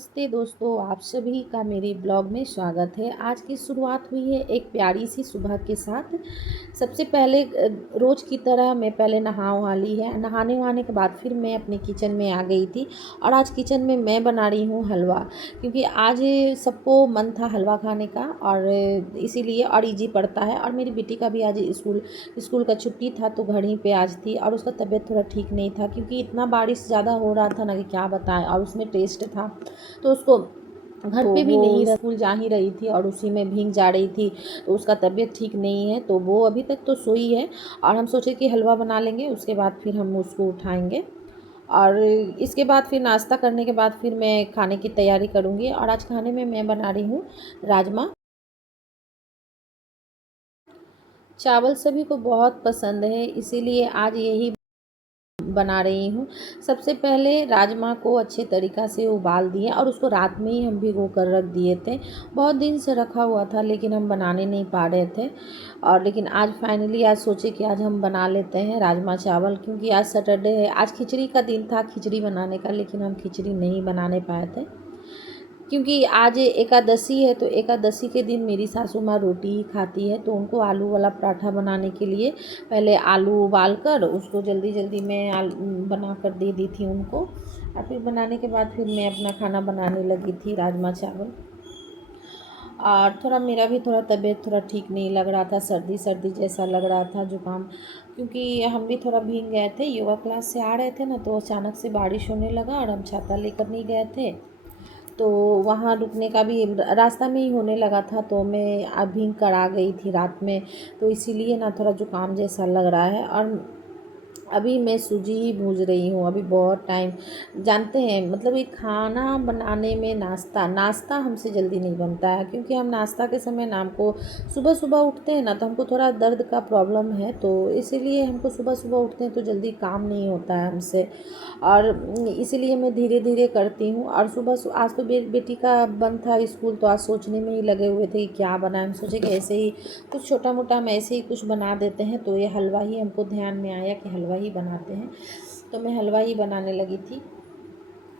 नमस्ते दोस्तों, आप सभी का मेरे ब्लॉग में स्वागत है। आज की शुरुआत हुई है एक प्यारी सी सुबह के साथ। सबसे पहले रोज़ की तरह मैं पहले नहा वहा ली है। नहाने वहाने के बाद फिर मैं अपने किचन में आ गई थी और आज किचन में मैं बना रही हूँ हलवा, क्योंकि आज सबको मन था हलवा खाने का और इसीलिए और ईजी पड़ता है। और मेरी बेटी का भी आज स्कूल का छुट्टी था तो घर ही पे आज थी और उसका तबीयत थोड़ा ठीक नहीं था, क्योंकि इतना बारिश ज़्यादा हो रहा था ना कि क्या बताएं। और उसमें टेस्ट था तो उसको घर पे भी नहीं स्कूल जा ही रही थी और उसी में भीग जा रही थी, तो उसका तबीयत ठीक नहीं है। तो वो अभी तक तो सोई है और हम सोचे कि हलवा बना लेंगे, उसके बाद फिर हम उसको उठाएंगे और इसके बाद फिर नाश्ता करने के बाद फिर मैं खाने की तैयारी करूँगी। और आज खाने में मैं बना रही हूँ राजमा चावल। सभी को बहुत पसंद है, इसीलिए आज यही बना रही हूँ। सबसे पहले राजमा को अच्छे तरीक़ा से उबाल दिए और उसको रात में ही हम भिगो कर रख दिए थे। बहुत दिन से रखा हुआ था लेकिन हम बनाने नहीं पा रहे थे, और लेकिन आज फाइनली आज सोचे कि आज हम बना लेते हैं राजमा चावल, क्योंकि आज सैटरडे है। आज खिचड़ी का दिन था, खिचड़ी बनाने का, लेकिन हम खिचड़ी नहीं बनाने पाए थे क्योंकि आज एकादशी है। तो एकादशी के दिन मेरी सासू माँ रोटी ही खाती है, तो उनको आलू वाला पराठा बनाने के लिए पहले आलू उबाल कर उसको जल्दी जल्दी मैं बना कर दे दी थी उनको। और फिर बनाने के बाद फिर मैं अपना खाना बनाने लगी थी राजमा चावल। और थोड़ा मेरा भी थोड़ा तबीयत थोड़ा ठीक नहीं लग रहा था, सर्दी सर्दी जैसा लग रहा था, जुकाम, क्योंकि हम भी थोड़ा भीग गए थे। योगा क्लास से आ रहे थे ना, तो अचानक से बारिश होने लगा और हम छाता लेकर नहीं गए थे, तो वहाँ रुकने का भी रास्ता में ही होने लगा था, तो मैं भीग कर आ गई थी रात में। तो इसीलिए ना थोड़ा जुकाम जैसा लग रहा है। और अभी मैं सूजी ही भूज रही हूँ, अभी बहुत टाइम। जानते हैं मतलब ये खाना बनाने में नाश्ता हमसे जल्दी नहीं बनता है, क्योंकि हम नाश्ता के समय नाम को सुबह सुबह उठते हैं ना, तो हमको थोड़ा दर्द का प्रॉब्लम है, तो इसीलिए हमको सुबह सुबह उठते हैं तो जल्दी काम नहीं होता है हमसे, और इसीलिए मैं धीरे धीरे करती हूँ। और सुबह आज तो बेटी का बंद था स्कूल, तो आज सोचने में ही लगे हुए थे कि क्या बनाएं। हम सोचे कि ऐसे ही कुछ छोटा मोटा हम ऐसे ही कुछ बना देते हैं, तो ये हलवा ही हमको ध्यान में आया कि हलवा ही बनाते हैं, तो मैं हलवा ही बनाने लगी थी।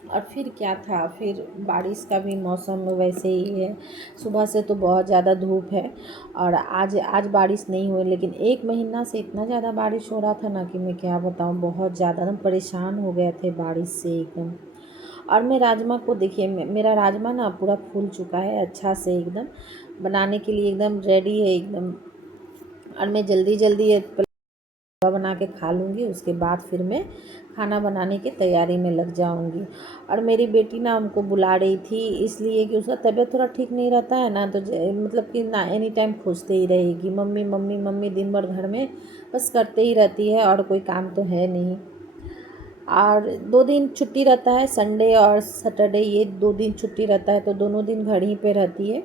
और फिर क्या था, फिर बारिश का भी मौसम वैसे ही है, सुबह से तो बहुत ज़्यादा धूप है और आज बारिश नहीं हुई, लेकिन एक महीना से इतना ज़्यादा बारिश हो रहा था ना कि मैं क्या बताऊँ, बहुत ज़्यादा हम परेशान हो गए थे बारिश से एकदम। और मैं राजमा को देखिए, मेरा राजमा ना पूरा फूल चुका है अच्छा से, एकदम बनाने के लिए एकदम रेडी है एकदम। और मैं जल्दी जल्दी बना के खा लूँगी, उसके बाद फिर मैं खाना बनाने की तैयारी में लग जाऊँगी। और मेरी बेटी ना हमको बुला रही थी, इसलिए कि उसका तबीयत थोड़ा ठीक नहीं रहता है ना, तो मतलब कि ना एनी टाइम खोजते ही रहेगी मम्मी मम्मी मम्मी, दिन भर घर में बस करते ही रहती है और कोई काम तो है नहीं। और 2 दिन छुट्टी रहता है, संडे और सैटरडे, ये 2 दिन छुट्टी रहता है, तो दोनों दिन घर ही पे रहती है।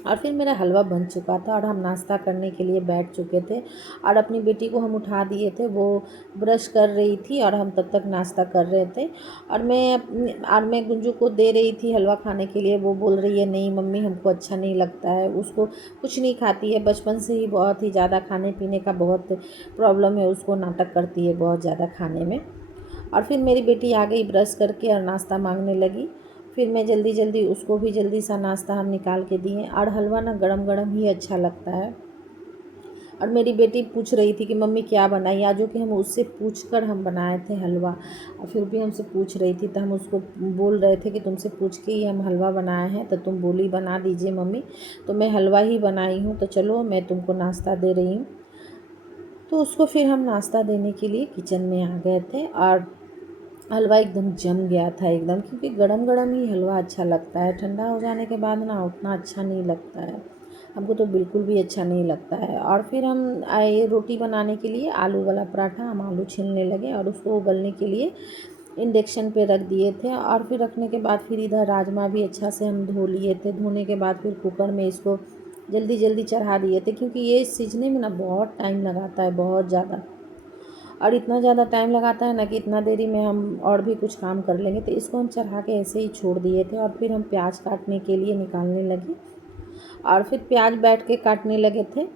और फिर मेरा हलवा बन चुका था और हम नाश्ता करने के लिए बैठ चुके थे, और अपनी बेटी को हम उठा दिए थे, वो ब्रश कर रही थी और हम तब तक नाश्ता कर रहे थे। और मैं गुंजू को दे रही थी हलवा खाने के लिए, वो बोल रही है नहीं मम्मी हमको अच्छा नहीं लगता है, उसको कुछ नहीं खाती है, बचपन से ही बहुत ही ज़्यादा खाने पीने का बहुत प्रॉब्लम है उसको, नाटक करती है बहुत ज़्यादा खाने में। और फिर मेरी बेटी आ गई ब्रश करके और नाश्ता मांगने लगी, फिर मैं जल्दी जल्दी उसको भी जल्दी सा नाश्ता हम निकाल के दिए। और हलवा ना गरम गरम ही अच्छा लगता है। और मेरी बेटी पूछ रही थी कि मम्मी क्या बनाई आज, जो कि हम उससे पूछ कर हम बनाए थे हलवा, और फिर भी हमसे पूछ रही थी, तो हम उसको बोल रहे थे कि तुमसे पूछ के ही हम हलवा बनाए हैं, तो तुम बोली बना दीजिए मम्मी, तो मैं हलवा ही बनाई हूँ, तो चलो मैं तुमको नाश्ता दे रही हूँ। तो उसको फिर हम नाश्ता देने के लिए किचन में आ गए थे, और हलवा एकदम जम गया था एकदम, क्योंकि गरम गरम ही हलवा अच्छा लगता है, ठंडा हो जाने के बाद ना उतना अच्छा नहीं लगता है, हमको तो बिल्कुल भी अच्छा नहीं लगता है। और फिर हम आए रोटी बनाने के लिए, आलू वाला पराठा, हम आलू छीलने लगे और उसको उबलने के लिए इंडक्शन पे रख दिए थे। और फिर रखने के बाद फिर इधर राजमा भी अच्छा से हम धो लिए थे, धोने के बाद फिर कुकर में इसको जल्दी जल्दी चढ़ा दिए थे, क्योंकि ये सीझने में ना बहुत टाइम लगाता है, बहुत ज़्यादा, और इतना ज़्यादा टाइम लगाता है ना कि इतना देरी में हम और भी कुछ काम कर लेंगे, तो इसको हम चढ़ा के ऐसे ही छोड़ दिए थे। और फिर हम प्याज काटने के लिए निकालने लगे, और फिर प्याज बैठ के काटने लगे थे।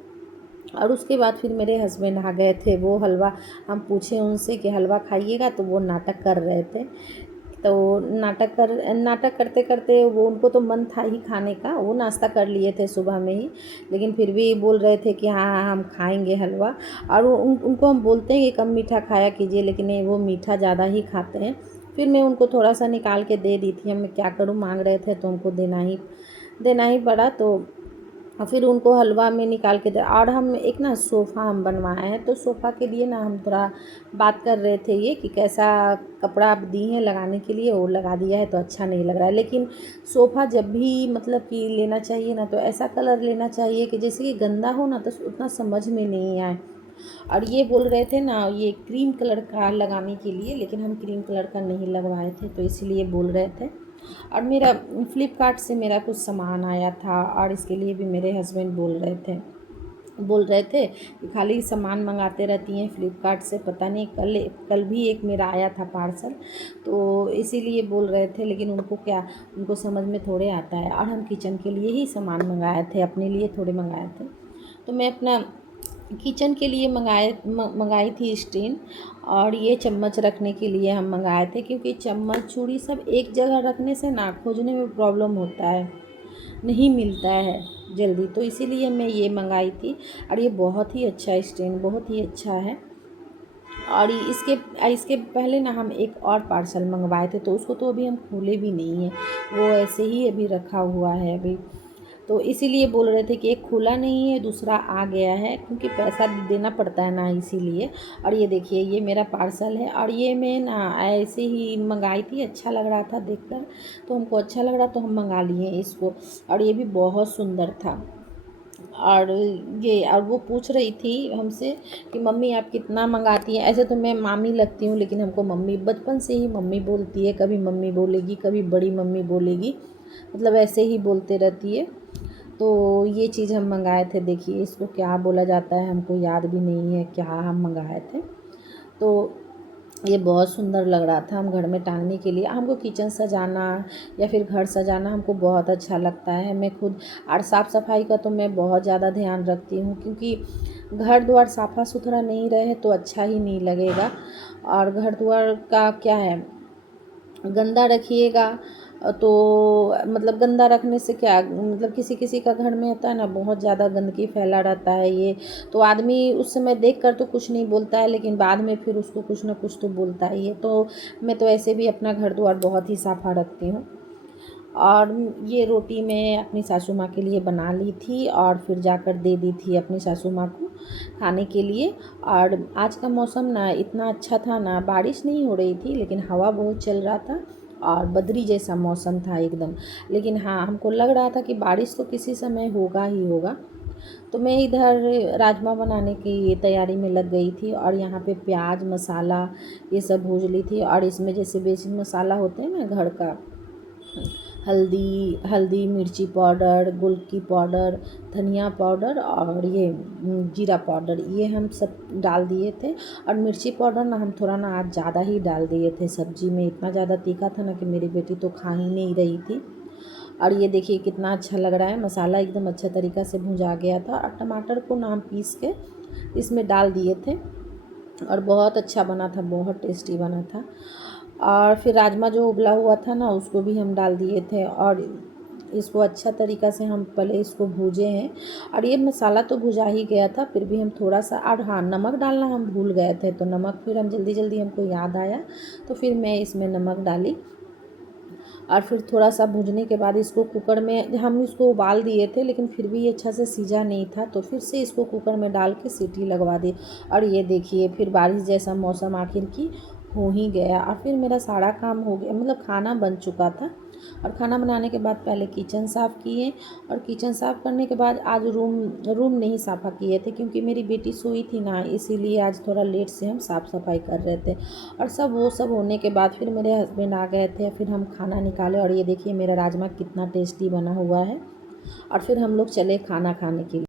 और उसके बाद फिर मेरे हस्बैंड आ गए थे, वो हलवा, हम पूछे उनसे कि हलवा खाइएगा, तो वो नाटक कर रहे थे तो नाटक करते करते वो, उनको तो मन था ही खाने का, वो नाश्ता कर लिए थे सुबह में ही, लेकिन फिर भी बोल रहे थे कि हाँ हाँ हम खाएंगे हलवा। और उनको हम बोलते हैं कि कम मीठा खाया कीजिए, लेकिन नहीं, वो मीठा ज़्यादा ही खाते हैं। फिर मैं उनको थोड़ा सा निकाल के दे दी थी, हम क्या करूँ, मांग रहे थे तो उनको देना ही पड़ा। तो और फिर उनको हलवा में निकाल के दे। और हम एक ना सोफ़ा हम बनवाए हैं, तो सोफ़ा के लिए ना हम थोड़ा बात कर रहे थे ये कि कैसा कपड़ा आप दी हैं लगाने के लिए, वो लगा दिया है तो अच्छा नहीं लग रहा है। लेकिन सोफ़ा जब भी मतलब कि लेना चाहिए ना, तो ऐसा कलर लेना चाहिए कि जैसे कि गंदा हो ना तो उतना समझ में नहीं आए। और ये बोल रहे थे ना ये क्रीम कलर का लगाने के लिए, लेकिन हम क्रीम कलर का नहीं लगवाए थे, तो इसीलिए बोल रहे थे। और मेरा फ्लिपकार्ट से मेरा कुछ सामान आया था, और इसके लिए भी मेरे हस्बैंड बोल रहे थे कि खाली सामान मंगाते रहती हैं फ्लिपकार्ट से, पता नहीं कल भी एक मेरा आया था पार्सल, तो इसीलिए बोल रहे थे। लेकिन उनको समझ में थोड़े आता है। और हम किचन के लिए ही सामान मंगाए थे, अपने लिए थोड़े मंगाए थे। तो मैं अपना किचन के लिए मंगाई थी स्टैंड, और ये चम्मच रखने के लिए हम मंगाए थे, क्योंकि चम्मच छुरी सब एक जगह रखने से ना खोजने में प्रॉब्लम होता है, नहीं मिलता है जल्दी, तो इसीलिए मैं ये मंगाई थी। और ये बहुत ही अच्छा स्टैंड, बहुत ही अच्छा है। और इसके पहले ना हम एक और पार्सल मंगवाए थे, तो उसको तो अभी हम खोले भी नहीं हैं, वो ऐसे ही अभी रखा हुआ है अभी। तो इसीलिए बोल रहे थे कि एक खुला नहीं है, दूसरा आ गया है, क्योंकि पैसा देना पड़ता है ना, इसीलिए। और ये देखिए, ये मेरा पार्सल है, और ये मैं ना ऐसे ही मंगाई थी, अच्छा लग रहा था देखकर, तो हमको अच्छा लग रहा तो हम मंगा लिए इसको। और ये भी बहुत सुंदर था। और वो पूछ रही थी हमसे कि मम्मी आप कितना मंगाती हैं। ऐसे तो मैं मामी लगती हूँ, लेकिन हमको मम्मी बचपन से ही मम्मी बोलती है, कभी मम्मी बोलेगी, कभी बड़ी मम्मी बोलेगी, मतलब ऐसे ही बोलते रहती है। तो ये चीज़ हम मंगाए थे, देखिए इसको क्या बोला जाता है, हमको याद भी नहीं है क्या हम मंगाए थे। तो ये बहुत सुंदर लग रहा था, हम घर में टांगने के लिए, हमको किचन सजाना या फिर घर सजाना हमको बहुत अच्छा लगता है। मैं खुद, और साफ़ सफाई का तो मैं बहुत ज़्यादा ध्यान रखती हूँ, क्योंकि घर द्वार साफ़ा सुथरा नहीं रहे तो अच्छा ही नहीं लगेगा। और घर द्वार का क्या है, गंदा रखिएगा तो मतलब गंदा रखने से क्या, मतलब किसी किसी का घर में होता है ना, बहुत ज़्यादा गंदगी फैला रहता है ये, तो आदमी उस समय देख कर तो कुछ नहीं बोलता है, लेकिन बाद में फिर उसको कुछ ना कुछ तो बोलता ही है। तो मैं तो ऐसे भी अपना घर द्वार बहुत ही साफ़ा रखती हूँ। और ये रोटी मैं अपनी सासू माँ के लिए बना ली थी, और फिर जाकर दे दी थी अपनी सासू माँ को खाने के लिए। और आज का मौसम ना इतना अच्छा था ना, बारिश नहीं हो रही थी, लेकिन हवा बहुत चल रहा था, और बदरी जैसा मौसम था एकदम। लेकिन हाँ, हमको लग रहा था कि बारिश तो किसी समय होगा ही होगा। तो मैं इधर राजमा बनाने की तैयारी में लग गई थी, और यहाँ पे प्याज मसाला ये सब भूज ली थी। और इसमें जैसे बेसिक मसाला होते हैं ना घर का, हल्दी मिर्ची पाउडर, गोलकी पाउडर, धनिया पाउडर, और ये जीरा पाउडर, ये हम सब डाल दिए थे। और मिर्ची पाउडर ना हम थोड़ा ना आज ज़्यादा ही डाल दिए थे, सब्जी में इतना ज़्यादा तीखा था ना कि मेरी बेटी तो खा ही नहीं रही थी। और ये देखिए कितना अच्छा लग रहा है, मसाला एकदम अच्छा तरीक़ा से भुजा गया था। और टमाटर को ना हम पीस के इसमें डाल दिए थे, और बहुत अच्छा बना था, बहुत टेस्टी बना था। और फिर राजमा जो उबला हुआ था ना, उसको भी हम डाल दिए थे, और इसको अच्छा तरीक़ा से हम पहले इसको भूजे हैं। और ये मसाला तो भुजा ही गया था, फिर भी हम थोड़ा सा, और हाँ, नमक डालना हम भूल गए थे, तो नमक फिर हम जल्दी हमको याद आया, तो फिर मैं इसमें नमक डाली। और फिर थोड़ा सा भूनने के बाद इसको कुकर में, हम इसको उबाल दिए थे, लेकिन फिर भी ये अच्छा से सीजा नहीं था, तो फिर से इसको कुकर में डाल के सीटी लगवा दी। और ये देखिए फिर बारिश जैसा मौसम आखिर की हो ही गया, और फिर मेरा सारा काम हो गया, मतलब खाना बन चुका था। और खाना बनाने के बाद पहले किचन साफ़ किए, और किचन साफ़ करने के बाद आज रूम नहीं साफ़ा किए थे, क्योंकि मेरी बेटी सोई थी ना, इसीलिए आज थोड़ा लेट से हम साफ़ सफाई कर रहे थे। और वो सब होने के बाद फिर मेरे हस्बैंड आ गए थे, फिर हम खाना निकाले, और ये देखिए मेरा राजमा कितना टेस्टी बना हुआ है। और फिर हम लोग चले खाना खाने के लिए।